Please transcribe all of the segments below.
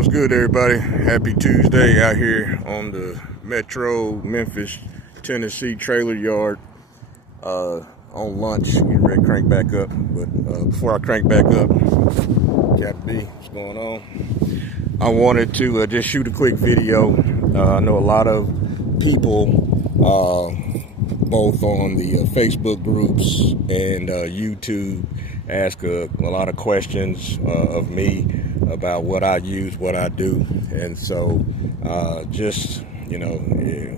What's good, everybody? Happy Tuesday out here on the Metro Memphis, Tennessee trailer yard. On lunch, get ready to crank back up. But before I crank back up, Captain B, what's going on? I wanted to just shoot a quick video. I know a lot of people, both on the Facebook groups and YouTube, ask a lot of questions of me about what I use, what I do. And so just, you know,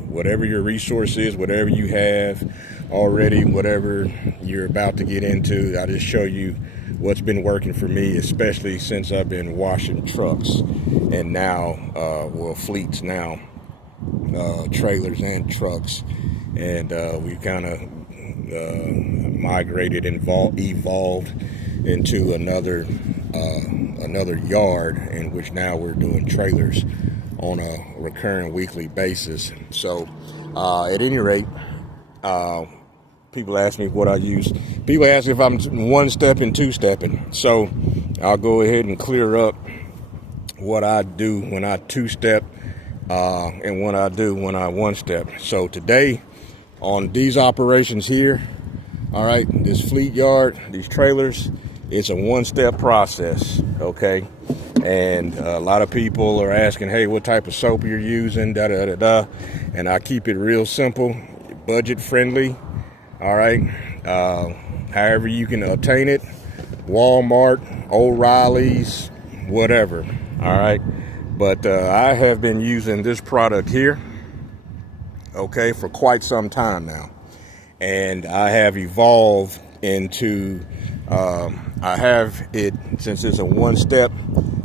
whatever your resource is, whatever you have already, whatever you're about to get into, I just show you what's been working for me, especially since I've been washing trucks and now, well, fleets now, trailers and trucks. And we've kind of migrated and evolved into another yard in which now we're doing trailers on a recurring weekly basis. So at any rate, people ask me what I use. People ask if I'm one-stepping, two-stepping. So I'll go ahead and clear up what I do when I two-step and what I do when I one-step. So today on these operations here, all right, this fleet yard, these trailers, it's a one-step process, okay? And a lot of people are asking, hey, what type of soap you're using, da-da-da-da. And I keep it real simple, budget-friendly, all right? However you can obtain it, Walmart, O'Reilly's, whatever, all right? But I have been using this product here, okay, for quite some time now. And I have evolved into, I have it, since it's a one-step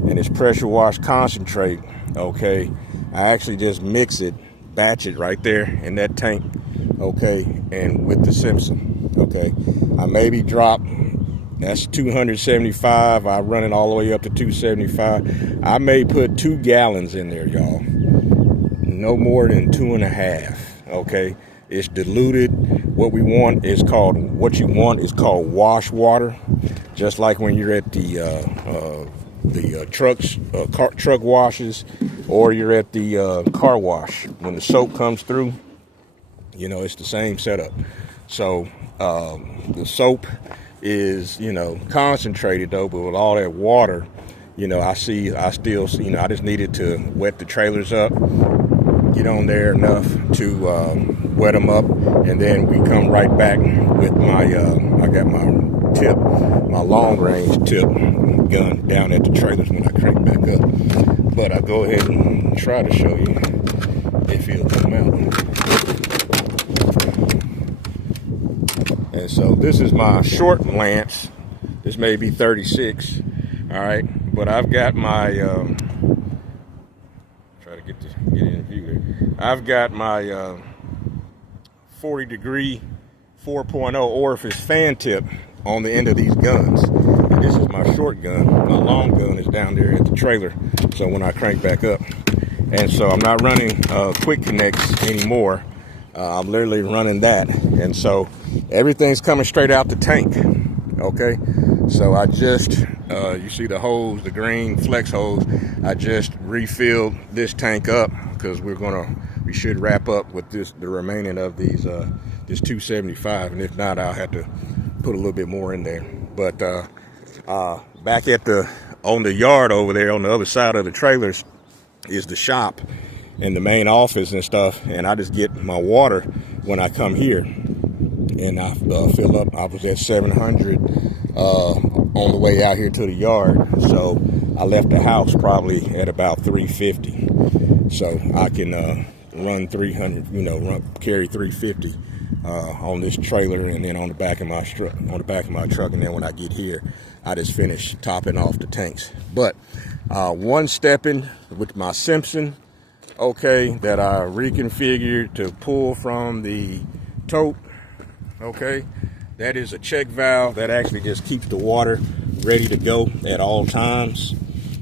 and it's pressure wash concentrate, okay, I actually just mix it, batch it right there in that tank, okay, and with the Simpson, okay. I maybe drop, that's 275, I run it all the way up to 275. I may put 2 gallons in there, y'all, no more than 2.5, okay. It's diluted. What you want is called wash water, just like when you're at the truck washes, or you're at the car wash. When the soap comes through, you know, it's the same setup. So the soap is, you know, concentrated though, but with all that water, you know, I still, you know, I just needed to wet the trailers up, get on there enough to wet them up, and then we come right back with my I got my tip, my long range tip gun down at the trailers when I crank back up. But I go ahead and try to show you if it'll come out. And so this is my short lance. This may be 36, all right, but I've got my try to get it in view here. I've got my 40 degree 4.0 orifice fan tip on the end of these guns. And this is my short gun. My long gun is down there at the trailer, so when I crank back up. And so I'm not running quick connects anymore. I'm literally running that. And so everything's coming straight out the tank, okay? So I just, you see the hose, the green flex hose, I just refilled this tank up because we should wrap up with the remaining of these, this 275. And if not, I'll have to put a little bit more in there. But back on the yard over there on the other side of the trailers is the shop and the main office and stuff. And I just get my water when I come here. And I fill up. I was at 700 on the way out here to the yard. So I left the house probably at about 350. So I can run 300, you know, carry 350 on this trailer, and then on the back of my truck. And then when I get here, I just finish topping off the tanks. But one stepping with my Simpson, okay, that I reconfigured to pull from the tote. Okay, that is a check valve that actually just keeps the water ready to go at all times.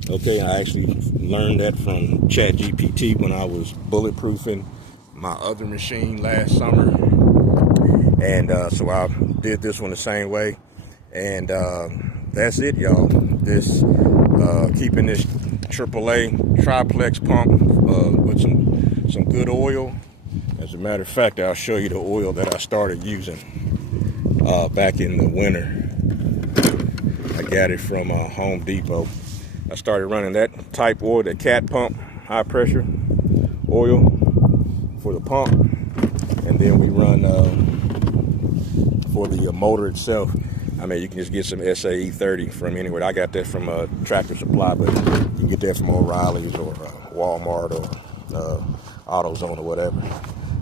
Okay, I actually learned that from ChatGPT when I was bulletproofing my other machine last summer. And so I did this one the same way. And that's it, y'all. This keeping this AAA triplex pump with some good oil. As a matter of fact, I'll show you the oil that I started using back in the winter. I got it from Home Depot. I started running that type oil, the cat pump, high pressure oil for the pump, and then we run for the motor itself. I mean, you can just get some SAE 30 from anywhere. I got that from Tractor Supply, but you can get that from O'Reilly's or Walmart or AutoZone or whatever.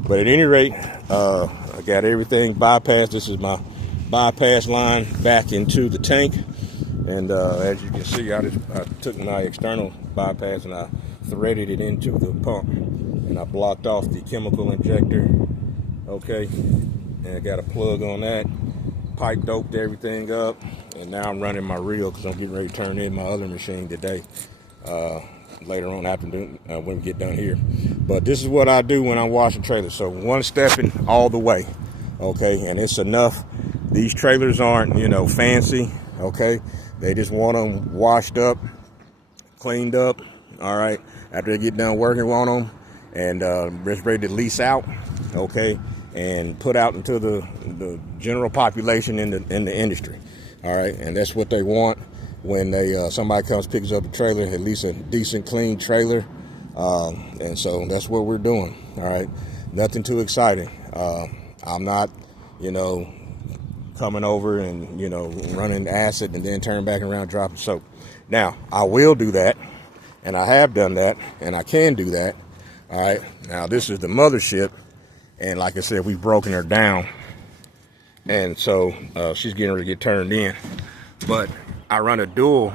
But at any rate, I got everything bypassed. This is my bypass line back into the tank. And as you can see, I took my external bypass and I threaded it into the pump. And I blocked off the chemical injector. Okay. And I got a plug on that. Pipe doped everything up. And now I'm running my reel because I'm getting ready to turn in my other machine today. Later on afternoon when we get done here. But this is what I do when I'm washing trailers. So one stepping all the way. Okay. And it's enough. These trailers aren't, fancy. Okay. They just want them washed up, cleaned up, all right, after they get done working on them, and just ready to lease out, okay, and put out into the general population in the industry, all right, and that's what they want when somebody comes, picks up a trailer, at least a decent, clean trailer, and so that's what we're doing, all right, nothing too exciting. I'm not, coming over and, running acid and then turn back around dropping soap. Now, I will do that, and I have done that, and I can do that. All right. Now, this is the mothership, and like I said, we've broken her down, and so she's getting ready to get turned in. But I run a dual,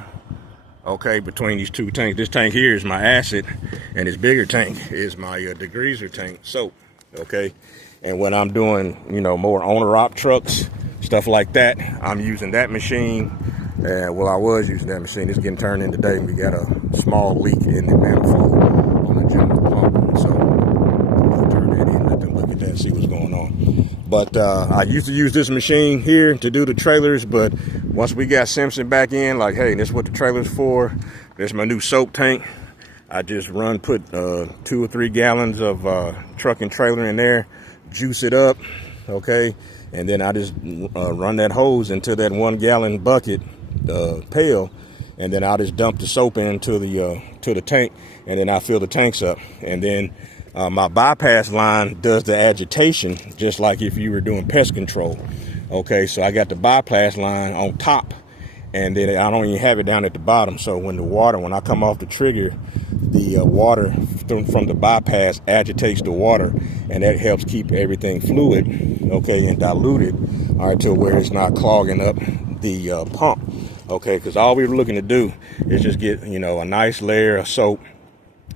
okay, between these two tanks. This tank here is my acid, and this bigger tank is my degreaser tank soap, okay? And when I'm doing, more owner-op trucks, stuff like that, I'm using that machine. I was using that machine. It's getting turned in today. We got a small leak in the manifold on the general pump. So I'll turn that in, let them look at that, see what's going on. But I used to use this machine here to do the trailers, but once we got Simpson back in, like, hey, this is what the trailer's for. There's my new soap tank. I just put 2 or 3 gallons of truck and trailer in there, juice it up, okay? And then I just run that hose into that 1 gallon bucket pail, and then I'll just dump the soap into the tank, and then I fill the tanks up. And then my bypass line does the agitation, just like if you were doing pest control. Okay, so I got the bypass line on top, and then I don't even have it down at the bottom. So when I come off the trigger, the water from the bypass agitates the water, and that helps keep everything fluid, okay, and diluted, all right, to where it's not clogging up the pump, okay, because all we were looking to do is just get, a nice layer of soap.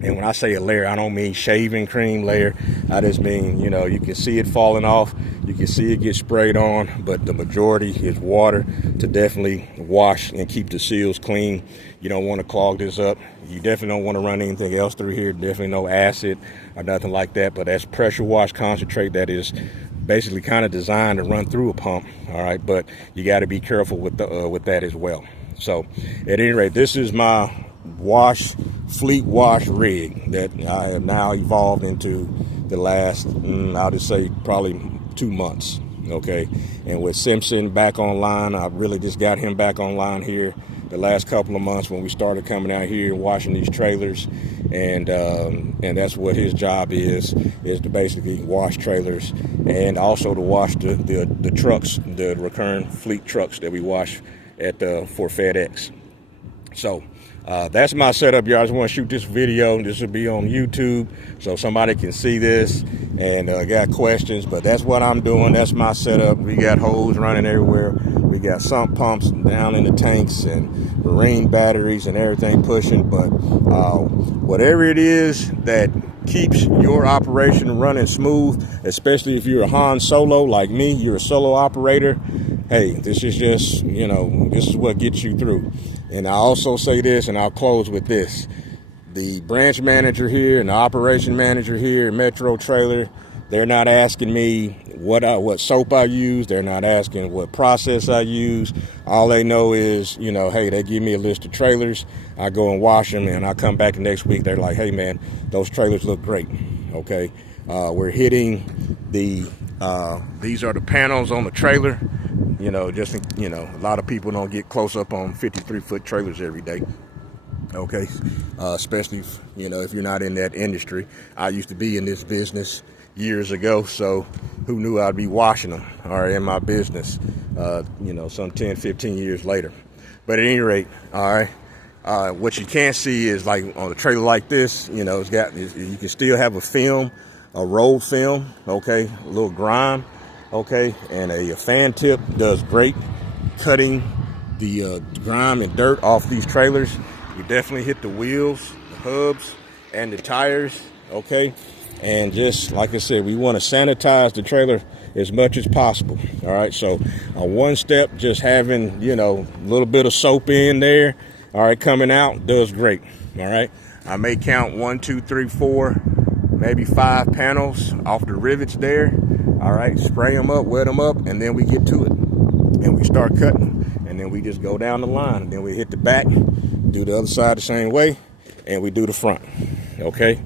And when I say a layer, I don't mean shaving cream layer. I just mean, you can see it falling off. You can see it get sprayed on, but the majority is water to definitely wash and keep the seals clean. You don't want to clog this up. You definitely don't want to run anything else through here. Definitely no acid or nothing like that. But that's pressure wash concentrate that is basically kind of designed to run through a pump. All right, but you got to be careful with that as well. So at any rate, this is my fleet wash rig that I have now evolved into the last, I'll just say probably 2 months. Okay. And with Simpson back online, I really just got him back online here the last couple of months when we started coming out here and washing these trailers. And that's what his job is to basically wash trailers and also to wash the trucks, the recurring fleet trucks that we wash for FedEx. So that's my setup, y'all. I just want to shoot this video. This will be on YouTube so somebody can see this and got questions. But that's what I'm doing. That's my setup. We got hose running everywhere. We got sump pumps down in the tanks and marine batteries and everything pushing. But whatever it is that keeps your operation running smooth, especially if you're a Han Solo like me, you're a solo operator. Hey, this is just, this is what gets you through. And I also say this, and I'll close with this. The branch manager here and the operation manager here at Metro Trailer, They're not asking me what soap I use. They're not asking what process I use. All they know is, you know, hey, they give me a list of trailers. I go and wash them, and I come back the next week. They're like, hey, man, those trailers look great. Okay, we're hitting the these are the panels on the trailer. You know, a lot of people don't get close up on 53-foot trailers every day. Okay, especially if you're not in that industry. I used to be in this business years ago, so who knew I'd be washing them or in my business some 10, 15 years later. But at any rate, all right, what you can't see is, like, on a trailer like this, you can still have a film, a rolled film, okay, a little grime, okay, and a fan tip does great cutting the grime and dirt off these trailers. You definitely hit the wheels, the hubs, and the tires, okay? And just like I said, we want to sanitize the trailer as much as possible, all right? So one step, just having, a little bit of soap in there, all right, coming out does great, all right? I may count 1, 2, 3, 4, maybe 5 panels off the rivets there, all right? Spray them up, wet them up, and then we get to it. And we start cutting, and then we just go down the line, and then we hit the back, do the other side the same way, and we do the front, okay?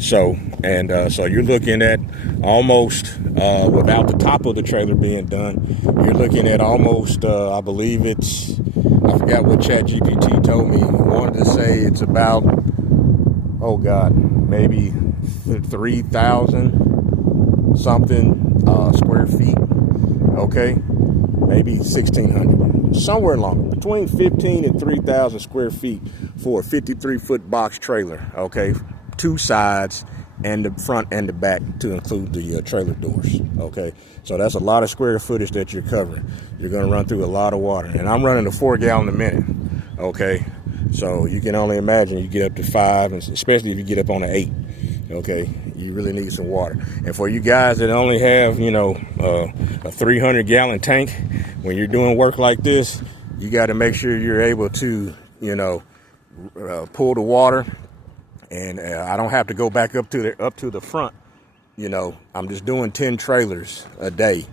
So you're looking at almost, without the top of the trailer being done, you're looking at almost, I believe I forgot what ChatGPT told me. He wanted to say it's about, maybe 3,000 something square feet, okay? Maybe 1,600, somewhere along between 15 and 3,000 square feet for a 53-foot box trailer, okay? 2 sides and the front and the back to include the trailer doors, okay? So that's a lot of square footage that you're covering. You're going to run through a lot of water, and I'm running a 4 gallon a minute, okay? So you can only imagine you get up to 5, and especially if you get up on an 8, okay? You really need some water. And for you guys that only have, a 300 gallon tank, when you're doing work like this, you got to make sure you're able to, pull the water. And I don't have to go back up to the front. I'm just doing 10 trailers a day,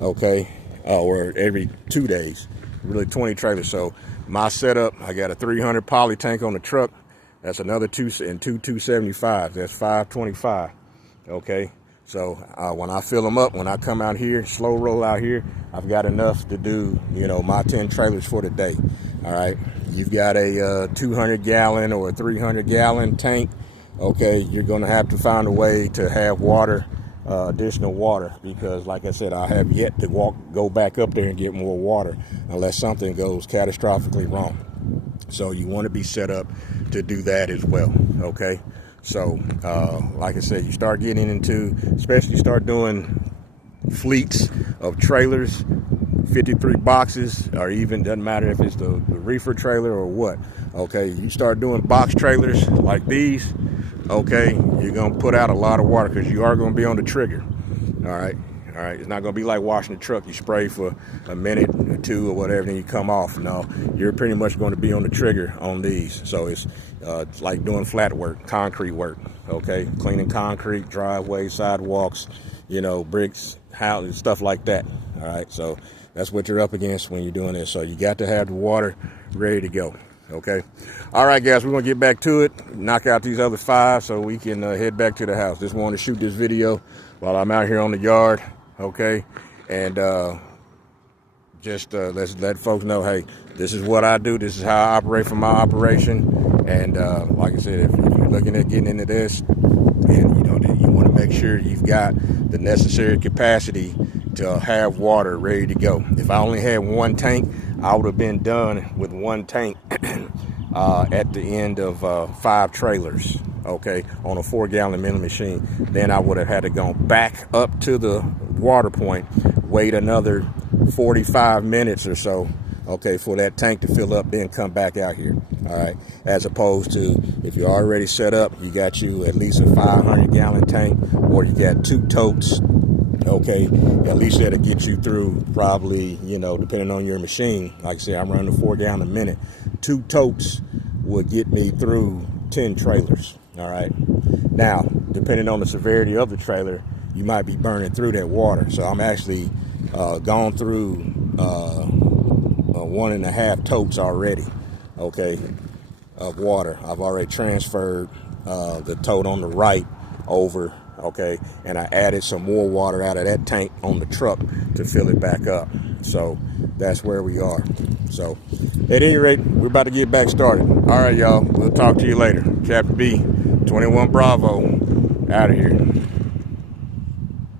okay, or every 2 days, really 20 trailers. So my setup, I got a 300 poly tank on the truck. That's another 2 275. That's 525. Okay. So when I fill them up, when I come out here, slow roll out here, I've got enough to do, my 10 trailers for the day. All right. You've got a 200 gallon or a 300 gallon tank. Okay. You're going to have to find a way to have water, additional water, because like I said, I have yet to go back up there and get more water unless something goes catastrophically wrong. So you want to be set up to do that as well, okay? So, like I said, you start getting into, especially start doing fleets of trailers, 53 boxes, or even, doesn't matter if it's the reefer trailer or what, okay? You start doing box trailers like these, okay? You're going to put out a lot of water because you are going to be on the trigger, all right? All right, it's not going to be like washing the truck. You spray for a minute or 2 or whatever, then you come off. No, you're pretty much going to be on the trigger on these. So it's like doing flat work, concrete work, okay? Cleaning concrete, driveways, sidewalks, bricks, houses, stuff like that, all right? So that's what you're up against when you're doing this. So you got to have the water ready to go, okay? All right, guys, we're going to get back to it, knock out these other 5 so we can head back to the house. Just wanted to shoot this video while I'm out here on the yard. Okay, and let's let folks know, hey, this is what I do. This is how I operate for my operation. And like I said, if you're looking at getting into this, and you want to make sure you've got the necessary capacity to have water ready to go. If I only had 1 tank, I would have been done with 1 tank at the end of 5 trailers. Okay, on a 4 gallon milling machine. Then I would have had to go back up to the water point, wait another 45 minutes or so, okay, for that tank to fill up, then come back out here. All right, as opposed to if you're already set up, you got you at least a 500 gallon tank, or you got 2 totes. Okay, at least that'll get you through probably, depending on your machine. Like I said, I'm running a 4 gallon a minute. 2 totes would get me through 10 trailers. All right. Now, depending on the severity of the trailer, you might be burning through that water. So I'm actually gone through 1.5 totes already, okay, of water. I've already transferred the tote on the right over, okay, and I added some more water out of that tank on the truck to fill it back up. So that's where we are. So at any rate, we're about to get back started. All right, y'all, we'll talk to you later. Captain B, 21 Bravo, out of here.